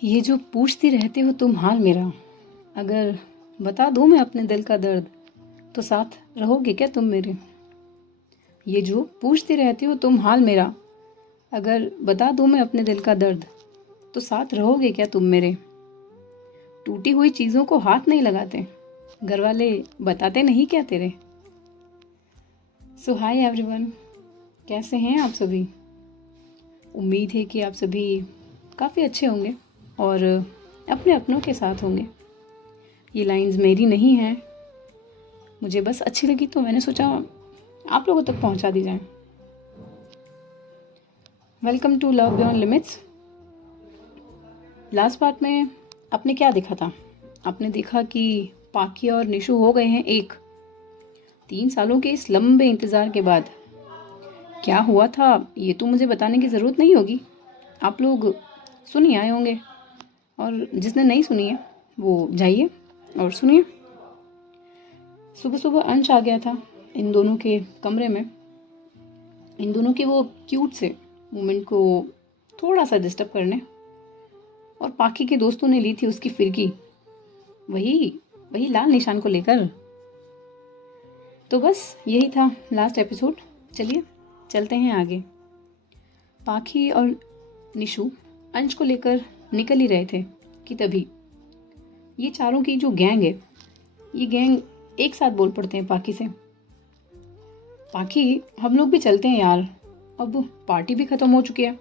ये जो पूछती रहती हो तुम हाल मेरा, अगर बता दूँ मैं अपने दिल का दर्द, तो साथ रहोगे क्या तुम मेरे? ये जो पूछती रहती हो तुम हाल मेरा, अगर बता दूँ मैं अपने दिल का दर्द, तो साथ रहोगे क्या तुम मेरे? टूटी हुई चीज़ों को हाथ नहीं लगाते, घर वाले बताते नहीं क्या तेरे? सो हाय एवरीवन, कैसे हैं आप सभी? उम्मीद है कि आप सभी काफ़ी अच्छे होंगे और अपने अपनों के साथ होंगे। ये लाइंस मेरी नहीं हैं, मुझे बस अच्छी लगी तो मैंने सोचा आप लोगों तक पहुंचा दी जाए। Welcome to love beyond limits. Last part में आपने क्या देखा था? आपने देखा कि पाकी और निशु हो गए हैं एक। 3 सालों के इस लंबे इंतज़ार के बाद क्या हुआ था ये तो मुझे बताने की ज़रूरत नहीं होगी, आप लोग सुन ही आए होंगे। और जिसने नहीं सुनी है वो जाइए और सुनिए। सुबह सुबह अंश आ गया था इन दोनों के कमरे में, इन दोनों के वो क्यूट से मोमेंट को थोड़ा सा डिस्टर्ब करने। और पाकी के दोस्तों ने ली थी उसकी फिरकी, वही वही लाल निशान को लेकर। तो बस यही था लास्ट एपिसोड। चलिए चलते हैं आगे। पाकी और निशु अंश को लेकर निकल ही रहे थे कि तभी ये चारों की जो गैंग है, ये गैंग एक साथ बोल पड़ते हैं पाकी से, पाकी हम लोग भी चलते हैं यार, अब पार्टी भी ख़त्म हो चुकी है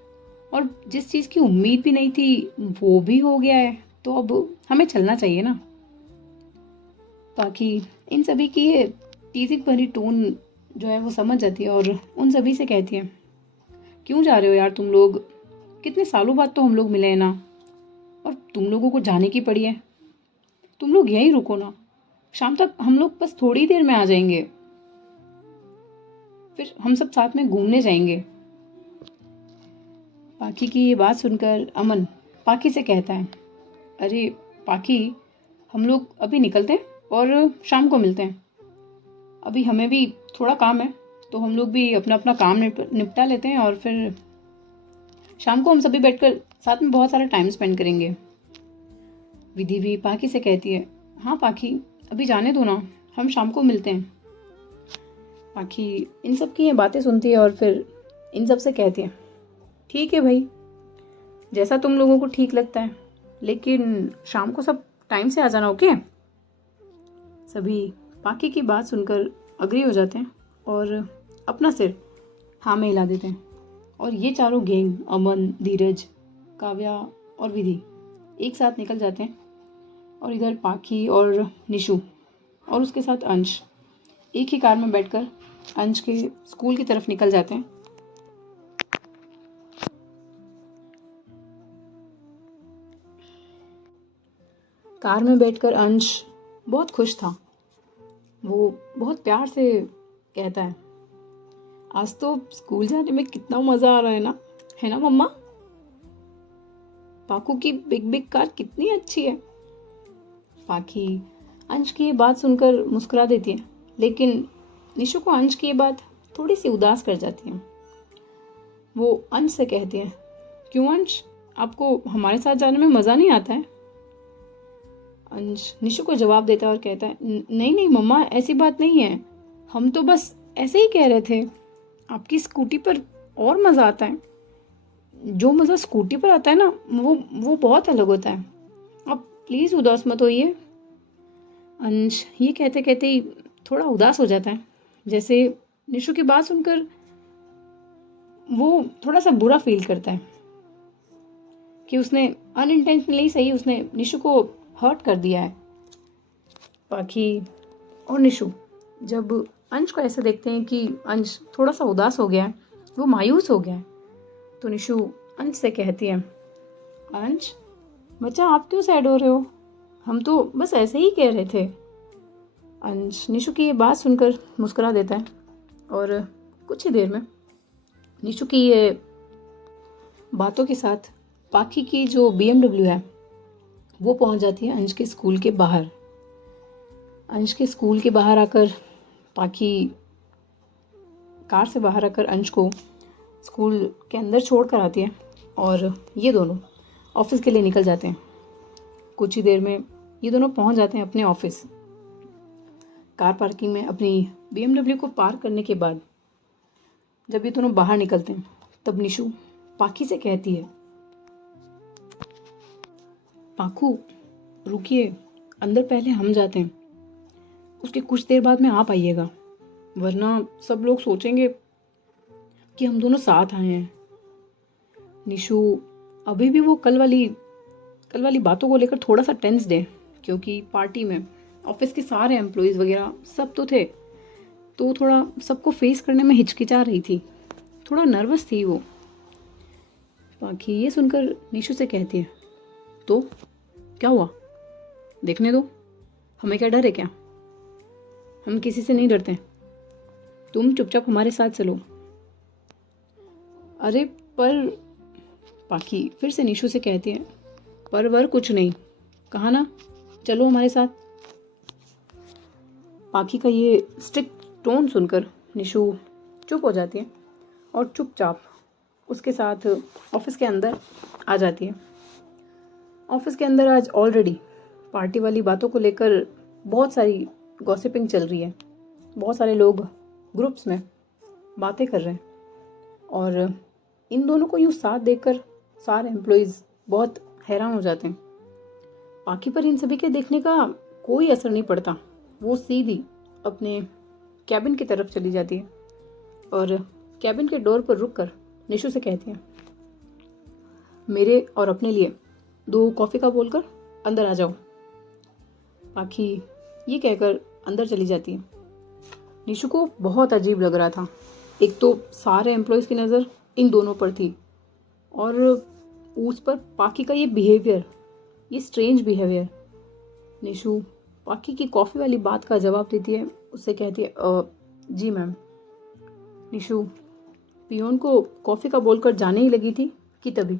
और जिस चीज़ की उम्मीद भी नहीं थी वो भी हो गया है, तो अब हमें चलना चाहिए ना। पाकी इन सभी की ये टीजिंग भरी टोन जो है वो समझ जाती है और उन सभी से कहती है, क्यों जा रहे हो यार तुम लोग, कितने सालों बाद तो हम लोग मिले हैं ना, और तुम लोगों को जाने की पड़ी है, तुम लोग यहीं रुको ना, शाम तक हम लोग बस थोड़ी देर में आ जाएंगे, फिर हम सब साथ में घूमने जाएंगे। पाकी की ये बात सुनकर अमन पाकी से कहता है, अरे पाकी हम लोग अभी निकलते हैं और शाम को मिलते हैं, अभी हमें भी थोड़ा काम है तो हम लोग भी अपना अपना काम निपटा लेते हैं और फिर शाम को हम सभी बैठकर साथ में बहुत सारा टाइम स्पेंड करेंगे। विधि भी पाकी से कहती है, हाँ पाकी अभी जाने दो ना, हम शाम को मिलते हैं। पाकी इन सब की ये बातें सुनती है और फिर इन सब से कहती है, ठीक है भाई, जैसा तुम लोगों को ठीक लगता है, लेकिन शाम को सब टाइम से आ जाना, ओके? सभी पाकी की बात सुनकर अग्री हो जाते हैं और अपना सिर हाँ में हिला देते हैं। और ये चारों गैंग अमन, धीरज, काव्या और विधि एक साथ निकल जाते हैं और इधर पाकी और निशु और उसके साथ अंश एक ही कार में बैठकर अंश के स्कूल की तरफ निकल जाते हैं। कार में बैठकर अंश बहुत खुश था, वो बहुत प्यार से कहता है, आज तो स्कूल जाने में कितना मज़ा आ रहा है ना मम्मा? पाकू की बिग बिग कार कितनी अच्छी है। पाकी अंश की ये बात सुनकर मुस्कुरा देती है, लेकिन निशु को अंश की ये बात थोड़ी सी उदास कर जाती है। वो अंश से कहती है, क्यों अंश, आपको हमारे साथ जाने में मज़ा नहीं आता है? अंश निशु को जवाब देता है और कहता है, नहीं नहीं मम्मा, ऐसी बात नहीं है, हम तो बस ऐसे ही कह रहे थे, आपकी स्कूटी पर और मज़ा आता है, जो मज़ा स्कूटी पर आता है ना वो बहुत अलग होता है, आप प्लीज़ उदास मत होइए। अंश ये कहते कहते ही थोड़ा उदास हो जाता है, जैसे निशु की बात सुनकर वो थोड़ा सा बुरा फील करता है कि उसने अनइंटेंशनली सही उसने निशु को हर्ट कर दिया है। पाकी और निशु जब अंश को ऐसे देखते हैं कि अंश थोड़ा सा उदास हो गया है, वो मायूस हो गया है, तो निशु अंश से कहती है, अंश बच्चा आप क्यों सैड हो रहे हो, हम तो बस ऐसे ही कह रहे थे। अंश निशु की ये बात सुनकर मुस्कुरा देता है और कुछ ही देर में निशु की ये बातों के साथ पाकी की जो BMW है वो पहुंच जाती है अंश के स्कूल के बाहर। अंश के स्कूल के बाहर आकर पाकी कार से बाहर आकर अंश को स्कूल के अंदर छोड़ कर आती है और ये दोनों ऑफिस के लिए निकल जाते हैं। कुछ ही देर में ये दोनों पहुंच जाते हैं अपने ऑफिस। कार पार्किंग में अपनी BMW को पार्क करने के बाद जब ये दोनों बाहर निकलते हैं तब निशु पाखी से कहती है, पाखू रुकिए, अंदर पहले हम जाते हैं, उसके कुछ देर बाद में आप आइएगा, वरना सब लोग सोचेंगे कि हम दोनों साथ आए हैं। निशु अभी भी वो कल वाली बातों को लेकर थोड़ा सा टेंस्ड है, क्योंकि पार्टी में ऑफिस के सारे एम्प्लॉयज़ वगैरह सब तो थे, तो थोड़ा सबको फेस करने में हिचकिचा रही थी, थोड़ा नर्वस थी वो। बाकी ये सुनकर निशु से कहती है, तो क्या हुआ, देखने दो, हमें क्या डर है क्या, हम किसी से नहीं डरते, तुम चुपचाप हमारे साथ चलो। अरे पर, पाखी फिर से निशु से कहती है, पर कुछ नहीं, कहा ना, चलो हमारे साथ। पाखी का ये स्ट्रिक्ट टोन सुनकर निशु चुप हो जाती है और चुपचाप उसके साथ ऑफिस के अंदर आ जाती है। ऑफिस के अंदर आज ऑलरेडी पार्टी वाली बातों को लेकर बहुत सारी गॉसिपिंग चल रही है, बहुत सारे लोग ग्रुप्स में बातें कर रहे हैं और इन दोनों को यूँ साथ देखकर सारे एम्प्लॉयज़ बहुत हैरान हो जाते हैं। पाखी पर इन सभी के देखने का कोई असर नहीं पड़ता, वो सीधी अपने कैबिन की तरफ चली जाती है और कैबिन के डोर पर रुककर निशु से कहती है, मेरे और अपने लिए 2 कॉफ़ी का बोलकर अंदर आ जाओ। पाखी ये कहकर अंदर चली जाती है। निशु को बहुत अजीब लग रहा था, एक तो सारे एम्प्लॉयज़ की नज़र इन दोनों पर थी और उस पर पाखी का ये बिहेवियर, ये स्ट्रेंज बिहेवियर। निशु पाखी की कॉफ़ी वाली बात का जवाब देती है, उससे कहती है, जी मैम। निशु पियोन को कॉफ़ी का बोलकर जाने ही लगी थी कि तभी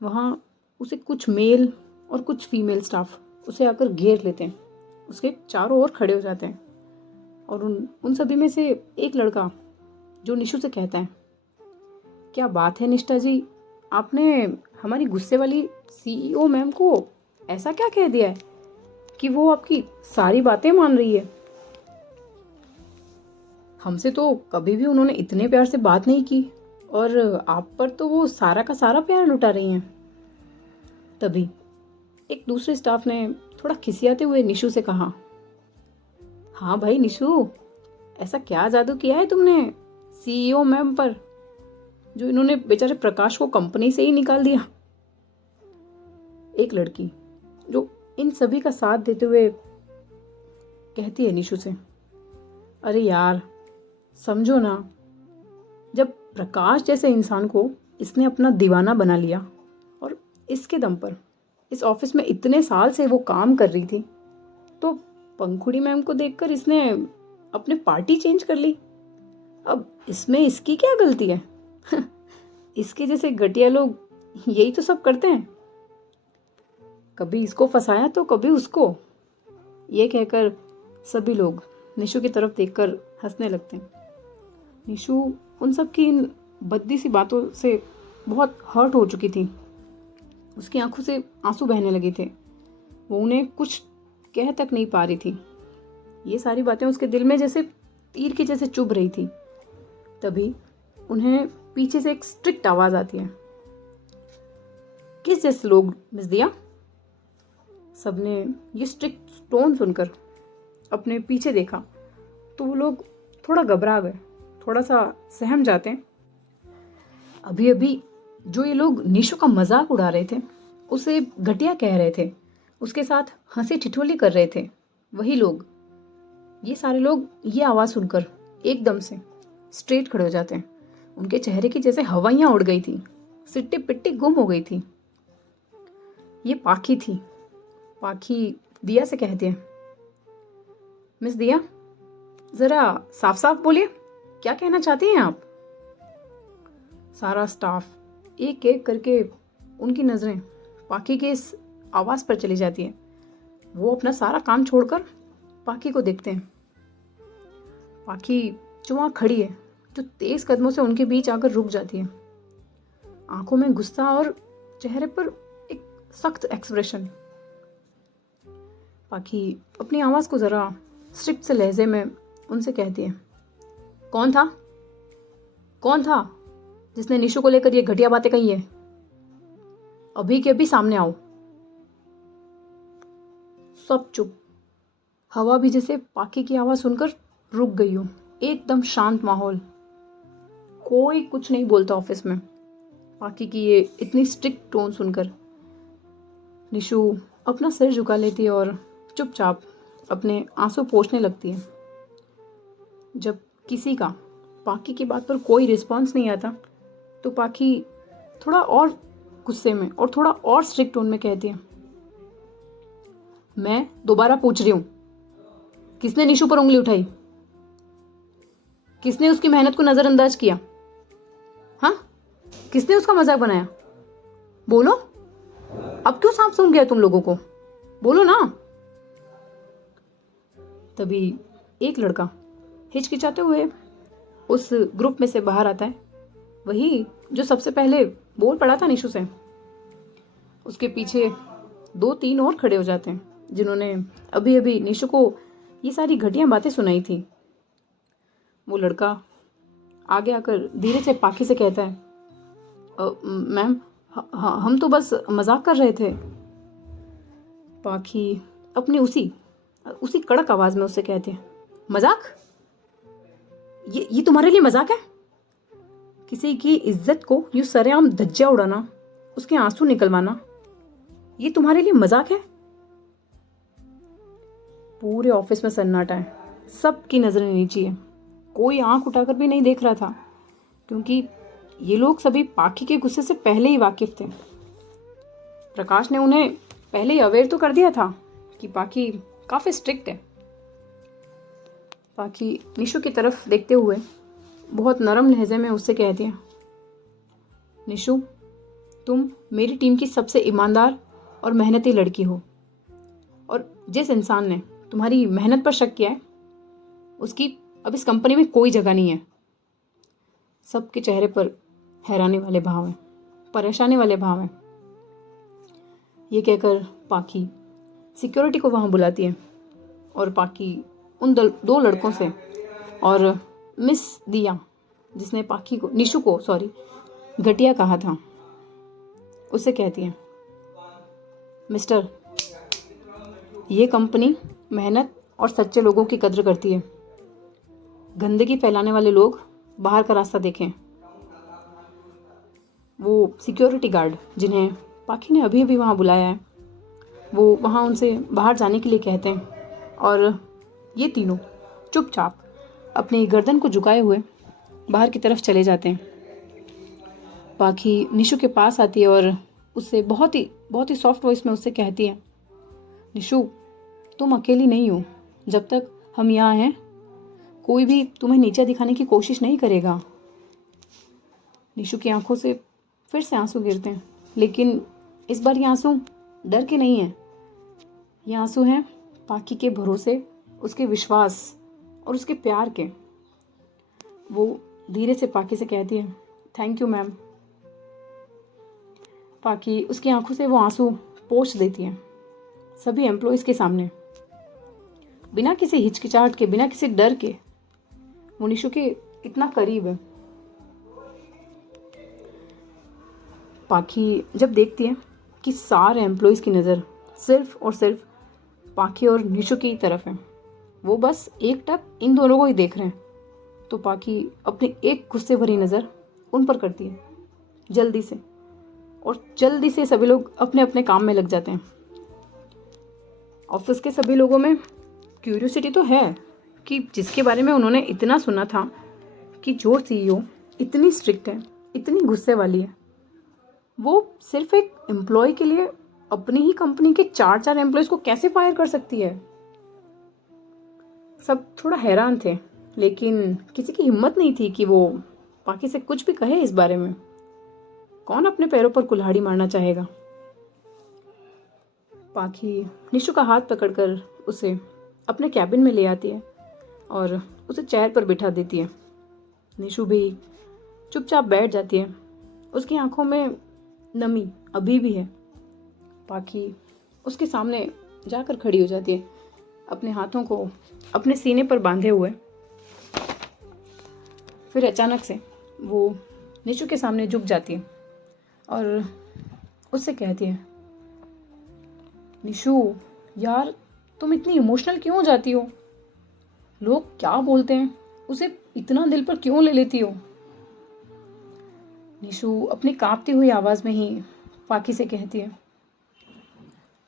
वहाँ उसे कुछ मेल और कुछ फीमेल स्टाफ उसे आकर घेर लेते हैं, उसके चारों ओर खड़े हो जाते हैं और उन सभी में से एक लड़का जो निशु से कहता है, क्या बात है निष्ठा जी, आपने हमारी गुस्से वाली CEO मैम को ऐसा क्या कह दिया है कि वो आपकी सारी बातें मान रही है, हमसे तो कभी भी उन्होंने इतने प्यार से बात नहीं की और आप पर तो वो सारा का सारा प्यार लुटा रही हैं। तभी एक दूसरे स्टाफ ने थोड़ा खिसियाते हुए निशु से कहा, हाँ भाई निशु, ऐसा क्या जादू किया है तुमने CEO मैम पर जो इन्होंने बेचारे प्रकाश को कंपनी से ही निकाल दिया। एक लड़की जो इन सभी का साथ देते हुए कहती है निशु से, अरे यार समझो ना, जब प्रकाश जैसे इंसान को इसने अपना दीवाना बना लिया और इसके दम पर इस ऑफिस में इतने साल से वो काम कर रही थी, तो पंखुड़ी मैम को देखकर इसने अपने पार्टी चेंज कर ली, अब इसमें इसकी क्या गलती है इसके जैसे घटिया लोग यही तो सब करते हैं, कभी इसको फंसाया तो कभी उसको। ये कहकर सभी लोग निशु की तरफ देखकर हंसने लगते हैं। निशु उन सब की इन भद्दी सी बातों से बहुत हर्ट हो चुकी थी, उसकी आंखों से आंसू बहने लगे थे, वो उन्हें कुछ कह तक नहीं पा रही थी, ये सारी बातें उसके दिल में जैसे तीर की जैसे चुभ रही थी। तभी उन्हें पीछे से एक स्ट्रिक्ट आवाज़ आती है, किस जैसे लोग मिस दिया। सबने ये स्ट्रिक्ट टोन सुनकर अपने पीछे देखा तो वो लोग थोड़ा घबरा गए, थोड़ा सा सहम जाते हैं। अभी अभी जो ये लोग निशु का मजाक उड़ा रहे थे, उसे घटिया कह रहे थे, उसके साथ हंसी ठिठोली कर रहे थे, वही लोग, ये सारे लोग ये आवाज़ सुनकर एकदम से स्ट्रेट खड़े हो जाते हैं। उनके चेहरे की जैसे हवाइयाँ उड़ गई थी, सिट्टी पिट्टी गुम हो गई थी। ये पाखी थी। पाखी दिया से कहती है, मिस दिया, ज़रा साफ साफ बोलिए, क्या कहना चाहती हैं आप। सारा स्टाफ एक एक करके उनकी नज़रें पाखी के इस आवाज़ पर चली जाती है। वो अपना सारा काम छोड़कर पाखी को देखते हैं। पाखी जो वहाँ खड़ी है, जो तेज़ कदमों से उनके बीच आकर रुक जाती है, आंखों में गुस्सा और चेहरे पर एक सख्त एक्सप्रेशन। पाखी अपनी आवाज़ को ज़रा स्ट्रिक्ट से लहजे में उनसे कहती है, कौन था? कौन था जिसने निशु को लेकर ये घटिया बातें कही है? अभी के अभी सामने आओ। सब चुप। हवा भी जैसे पाखी की आवाज़ सुनकर रुक गई हो। एकदम शांत माहौल। कोई कुछ नहीं बोलता ऑफिस में। पाखी की ये इतनी स्ट्रिक्ट टोन सुनकर निशु अपना सिर झुका लेती है और चुपचाप अपने आंसू पोंछने लगती है। जब किसी का पाखी की बात पर कोई रिस्पॉन्स नहीं आता तो पाखी थोड़ा और गुस्से में और थोड़ा और स्ट्रिक्ट टोन में कहती है, मैं दोबारा पूछ रही हूँ, किसने निशु पर उंगली उठाई? किसने उसकी मेहनत को नजरअंदाज किया? हाँ, किसने उसका मजाक बनाया? बोलो, अब क्यों सांप सूंघ गया तुम लोगों को? बोलो ना। तभी एक लड़का हिचकिचाते हुए उस ग्रुप में से बाहर आता है, वही जो सबसे पहले बोल पड़ा था निशु से। उसके पीछे 2-3 और खड़े हो जाते हैं जिन्होंने अभी अभी निशु को ये सारी घटिया बातें सुनाई थी। वो लड़का आगे आकर धीरे से पाखी से कहता है, मैम हम तो बस मजाक कर रहे थे। पाखी अपनी उसी कड़क आवाज में उससे कहती है, मजाक? ये तुम्हारे लिए मजाक है? किसी की इज्जत को यूं सरेआम धज्जियां उड़ाना, उसके आंसू निकलवाना, ये तुम्हारे लिए मजाक है? पूरे ऑफिस में सन्नाटा है। सबकी नजरें नीची है। कोई आंख उठाकर भी नहीं देख रहा था क्योंकि ये लोग सभी पाखी के गुस्से से पहले ही वाकिफ थे। प्रकाश ने उन्हें पहले ही अवेयर तो कर दिया था कि पाखी काफी स्ट्रिक्ट है। पाखी निशु की तरफ देखते हुए बहुत नरम लहजे में उससे कहती है, निशु, तुम मेरी टीम की सबसे ईमानदार और मेहनती लड़की हो और जिस इंसान ने तुम्हारी मेहनत पर शक किया है उसकी अब इस कंपनी में कोई जगह नहीं है। सबके चेहरे पर हैरानी वाले भाव हैं, परेशानी वाले भाव हैं। ये कहकर पाखी सिक्योरिटी को वहाँ बुलाती है और पाखी उन 2 लड़कों से और मिस दिया, जिसने निशु को घटिया कहा था, उससे कहती है, मिस्टर, ये कंपनी मेहनत और सच्चे लोगों की कद्र करती है। गंदगी फैलाने वाले लोग बाहर का रास्ता देखें। वो सिक्योरिटी गार्ड जिन्हें पाखी ने अभी अभी वहाँ बुलाया है, वो वहाँ उनसे बाहर जाने के लिए कहते हैं और ये तीनों चुपचाप अपनी गर्दन को झुकाए हुए बाहर की तरफ चले जाते हैं। पाखी निशु के पास आती है और उससे बहुत ही सॉफ्ट वॉइस में उससे कहती है, निशु, तुम अकेली नहीं हो। जब तक हम यहाँ हैं कोई भी तुम्हें नीचा दिखाने की कोशिश नहीं करेगा। निशु की आंखों से फिर से आंसू गिरते हैं, लेकिन इस बार ये आंसू डर के नहीं हैं। ये आंसू हैं पाखी के भरोसे, उसके विश्वास और उसके प्यार के। वो धीरे से पाखी से कहती है, थैंक यू मैम। पाखी उसकी आंखों से वो आंसू पोंछ देती है सभी एम्प्लॉयज़ के सामने। बिना किसी हिचकिचाहट के, बिना किसी डर के वो निशु के इतना करीब है। पाखी जब देखती है कि सारे एम्प्लॉयज़ की नज़र सिर्फ और सिर्फ पाखी और निशु की तरफ है, वो बस एकटक इन दोनों को ही देख रहे हैं, तो पाखी अपनी एक गुस्से भरी नज़र उन पर करती है जल्दी से, और जल्दी से सभी लोग अपने अपने काम में लग जाते हैं। ऑफिस के सभी लोगों में क्यूरियोसिटी तो है कि जिसके बारे में उन्होंने इतना सुना था कि जो सीईओ इतनी स्ट्रिक्ट है, इतनी गुस्से वाली है, वो सिर्फ एक एम्प्लॉय के लिए अपनी ही कंपनी के 4 एम्प्लॉयज़ को कैसे फायर कर सकती है। सब थोड़ा हैरान थे, लेकिन किसी की हिम्मत नहीं थी कि वो पाखी से कुछ भी कहे इस बारे में। कौन अपने पैरों पर कुल्हाड़ी मारना चाहेगा। पाखी निशु का हाथ पकड़कर उसे अपने कैबिन में ले आती है और उसे चेयर पर बिठा देती है। निशु भी चुपचाप बैठ जाती है। उसकी आंखों में नमी अभी भी है। पाखी उसके सामने जाकर खड़ी हो जाती है, अपने हाथों को अपने सीने पर बांधे हुए। फिर अचानक से वो निशु के सामने झुक जाती है और उससे कहती है, निशु यार, तुम इतनी इमोशनल क्यों हो जाती हो? लोग क्या बोलते हैं उसे इतना दिल पर क्यों ले लेती हो? निशु अपनी कांपती हुई आवाज में ही पाखी से कहती है,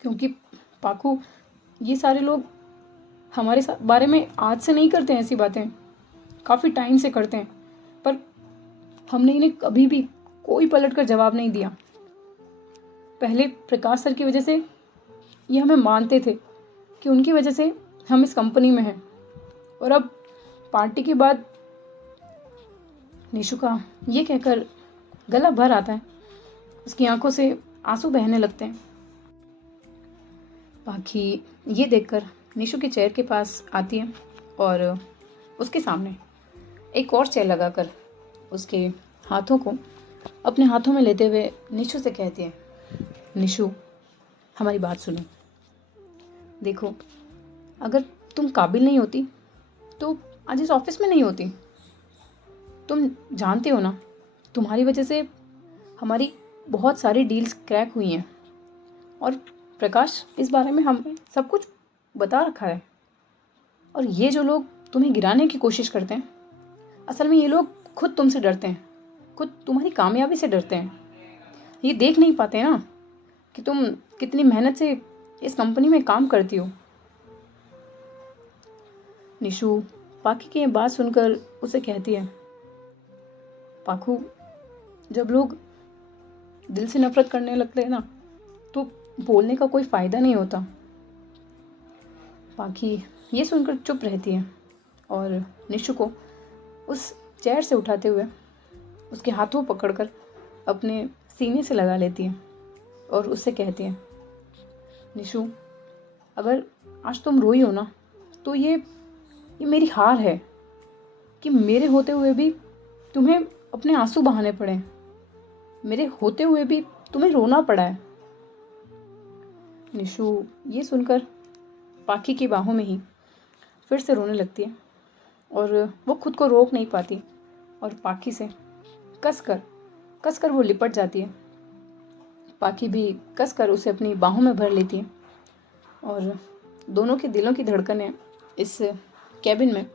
क्योंकि पाखू, ये सारे लोग हमारे बारे में आज से नहीं करते हैं ऐसी बातें, काफ़ी टाइम से करते हैं, पर हमने इन्हें कभी भी कोई पलट कर जवाब नहीं दिया। पहले प्रकाश सर की वजह से ये हमें मानते थे कि उनकी वजह से हम इस कंपनी में हैं, और अब पार्टी के बाद निशु का ये कहकर गला भर आता है, उसकी आंखों से आंसू बहने लगते हैं। पाखी ये देखकर निशु के चेयर के पास आती है और उसके सामने एक और चेयर लगाकर उसके हाथों को अपने हाथों में लेते हुए निशु से कहती है, निशु हमारी बात सुनो। देखो, अगर तुम काबिल नहीं होती तो आज इस ऑफिस में नहीं होती। तुम जानते हो ना, तुम्हारी वजह से हमारी बहुत सारी डील्स क्रैक हुई हैं, और प्रकाश इस बारे में हमें सब कुछ बता रखा है। और ये जो लोग तुम्हें गिराने की कोशिश करते हैं, असल में ये लोग खुद तुमसे डरते हैं, खुद तुम्हारी कामयाबी से डरते हैं। ये देख नहीं पाते ना कि तुम कितनी मेहनत से इस कंपनी में काम करती हो। निशु पाखी की ये बात सुनकर उसे कहती है, पाखू, जब लोग दिल से नफरत करने लगते हैं ना, तो बोलने का कोई फ़ायदा नहीं होता। पाखी ये सुनकर चुप रहती है और निशु को उस चेयर से उठाते हुए उसके हाथों पकड़कर अपने सीने से लगा लेती है और उससे कहती है, निशु, अगर आज तुम रोई हो ना, तो ये मेरी हार है कि मेरे होते हुए भी तुम्हें अपने आंसू बहाने पड़े, मेरे होते हुए भी तुम्हें रोना पड़ा है। निशु ये सुनकर पाखी की बाहों में ही फिर से रोने लगती है और वो खुद को रोक नहीं पाती और पाखी से कसकर वो लिपट जाती है। पाखी भी कसकर उसे अपनी बाहों में भर लेती है और दोनों के दिलों की धड़कनें इस कैबिन में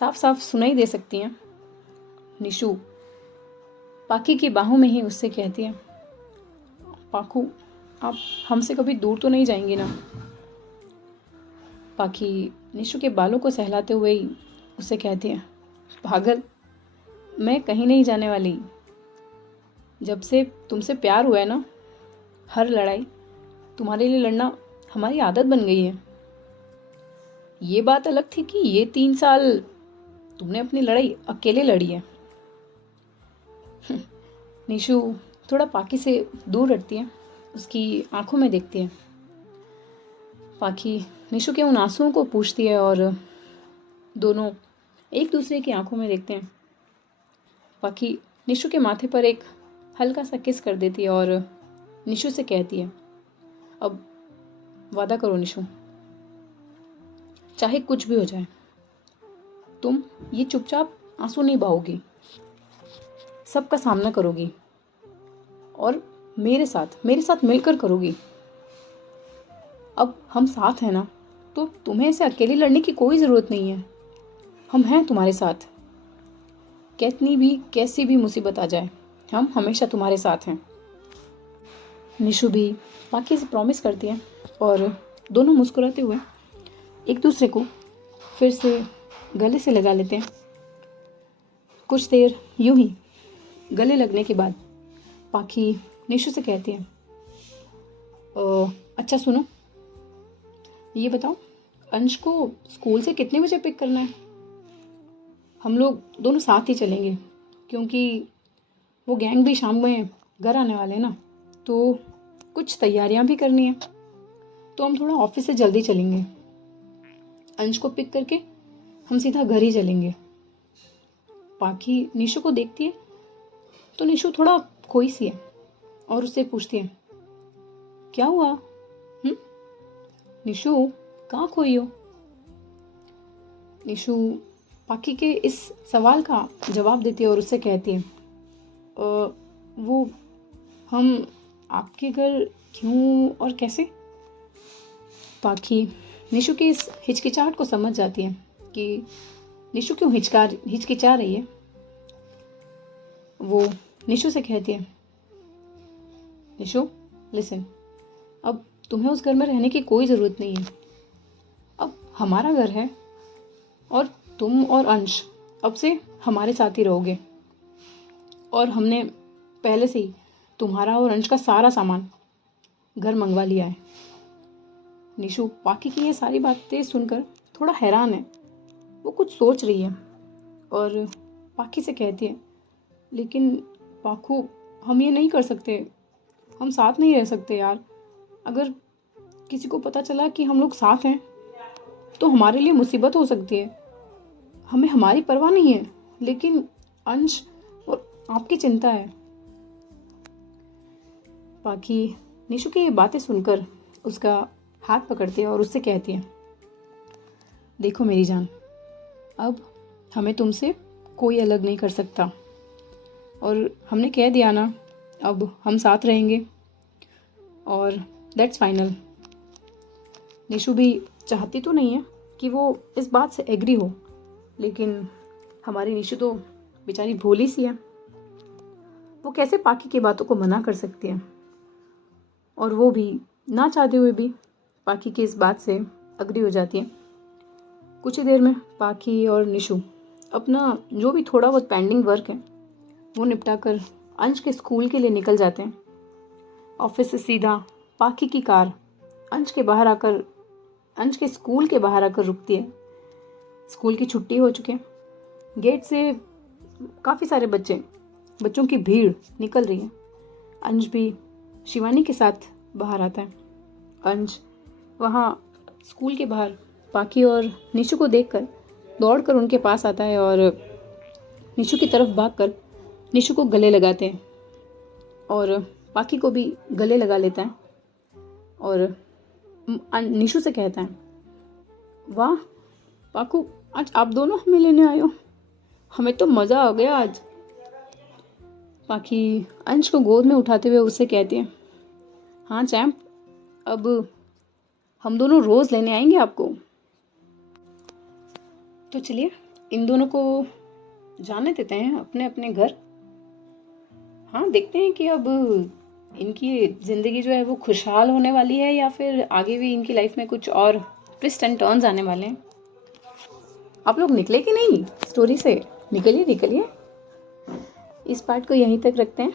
साफ साफ सुनाई दे सकती हैं। निशु पाखी की बाहों में ही उससे कहती है, पाखू, आप हमसे कभी दूर तो नहीं जाएंगी ना? पाखी निशु के बालों को सहलाते हुए ही उससे कहती है, पागल, मैं कहीं नहीं जाने वाली। जब से तुमसे प्यार हुआ है ना, हर लड़ाई तुम्हारे लिए लड़ना हमारी आदत बन गई है। ये बात अलग थी कि ये 3 साल तुमने अपनी लड़ाई अकेले लड़ी है। निशु थोड़ा पाखी से दूर हटती है, उसकी आंखों में देखती है। पाखी निशु के उन आंसुओं को पूछती है और दोनों एक दूसरे की आंखों में देखते हैं। पाखी निशु के माथे पर एक हल्का सा किस कर देती है और निशु से कहती है, अब वादा करो निशु, चाहे कुछ भी हो जाए, तुम ये चुपचाप आंसू नहीं बहाओगी, सबका सामना करोगी और मेरे साथ मिलकर करोगी। अब हम साथ हैं ना, तो तुम्हें इसे अकेले लड़ने की कोई ज़रूरत नहीं है। हम हैं तुम्हारे साथ, कितनी भी कैसी भी मुसीबत आ जाए, हम हमेशा तुम्हारे साथ हैं। निशु भी पाखी से प्रॉमिस करती है और दोनों मुस्कुराते हुए एक दूसरे को फिर से गले से लगा लेते हैं। कुछ देर यूं ही गले लगने के बाद पाखी निशु से कहती है, अच्छा सुनो, ये बताओ, अंश को स्कूल से कितने बजे पिक करना है? हम लोग दोनों साथ ही चलेंगे, क्योंकि वो गैंग भी शाम में घर आने वाले हैं ना, तो कुछ तैयारियां भी करनी है, तो हम थोड़ा ऑफिस से जल्दी चलेंगे। अंश को पिक करके हम सीधा घर ही चलेंगे। पाखी निशु को देखती है तो निशु थोड़ा खोई सी है, और उससे पूछती है, क्या हुआ? निशु, कहाँ खोई हो? निशु पाखी के इस सवाल का जवाब देती है और उससे कहती है, वो हम आपके घर क्यों और कैसे? पाखी निशु की इस हिचकिचाहट को समझ जाती है कि निशु क्यों हिचकिचा रही है। वो निशु से कहती है, निशु लिसन, अब तुम्हें उस घर में रहने की कोई ज़रूरत नहीं है। अब हमारा घर है और तुम और अंश अब से हमारे साथ ही रहोगे। और हमने पहले से ही तुम्हारा और अंश का सारा सामान घर मंगवा लिया है। निशु पाखी की ये सारी बातें सुनकर थोड़ा हैरान है। वो कुछ सोच रही है और पाखी से कहती है, लेकिन पाखू, हम ये नहीं कर सकते, हम साथ नहीं रह सकते यार। अगर किसी को पता चला कि हम लोग साथ हैं तो हमारे लिए मुसीबत हो सकती है। हमें हमारी परवाह नहीं है, लेकिन अंश और आपकी चिंता है। पाखी निशु की ये बातें सुनकर उसका हाथ पकड़ती है और उससे कहती है, देखो मेरी जान, अब हमें तुमसे कोई अलग नहीं कर सकता और हमने कह दिया ना, अब हम साथ रहेंगे और दैट्स फाइनल। निशु भी चाहती तो नहीं है कि वो इस बात से एग्री हो, लेकिन हमारी निशु तो बेचारी भोली सी है। वो कैसे पाखी की बातों को मना कर सकती है। और वो भी ना चाहते हुए भी पाखी की इस बात से अग्री हो जाती है। कुछ ही देर में पाखी और निशु अपना जो भी थोड़ा बहुत पेंडिंग वर्क है वो निपटा कर अंश के स्कूल के लिए निकल जाते हैं। ऑफिस से सीधा पाखी की कार अंश के स्कूल के बाहर आकर रुकती है। स्कूल की छुट्टी हो चुकी है। गेट से काफ़ी सारे बच्चों की भीड़ निकल रही है। अंश भी शिवानी के साथ बाहर आता है। अंश वहाँ स्कूल के बाहर पाखी और निशु को देखकर दौड़कर उनके पास आता है और निशु की तरफ भागकर निशु को गले लगाते हैं और पाखी को भी गले लगा लेता है और निशु से कहता है, वाह पाखू, आज आप दोनों हमें लेने आए हो, हमें तो मज़ा आ गया आज। पाखी अंश को गोद में उठाते हुए उससे कहती है, हाँ चैम्प, अब हम दोनों रोज़ लेने आएंगे आपको। तो चलिए इन दोनों को जाने देते हैं अपने अपने घर। हाँ, देखते हैं कि अब इनकी ज़िंदगी जो है वो खुशहाल होने वाली है या फिर आगे भी इनकी लाइफ में कुछ और ट्विस्ट एंड टर्न्स आने वाले हैं। आप लोग निकले कि नहीं स्टोरी से? निकलिए। इस पार्ट को यहीं तक रखते हैं।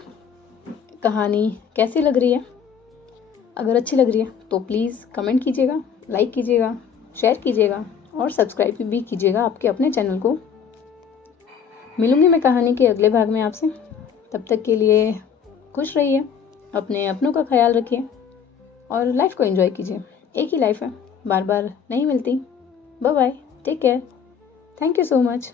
कहानी कैसी लग रही है? अगर अच्छी लग रही है तो प्लीज़ कमेंट कीजिएगा, लाइक कीजिएगा, शेयर कीजिएगा और सब्सक्राइब भी कीजिएगा आपके अपने चैनल को। मिलूंगी मैं कहानी के अगले भाग में आपसे। तब तक के लिए खुश रहिए, अपने अपनों का ख्याल रखिए और लाइफ को एंजॉय कीजिए। एक ही लाइफ है, बार बार नहीं मिलती। Bye bye, take care, thank you so much.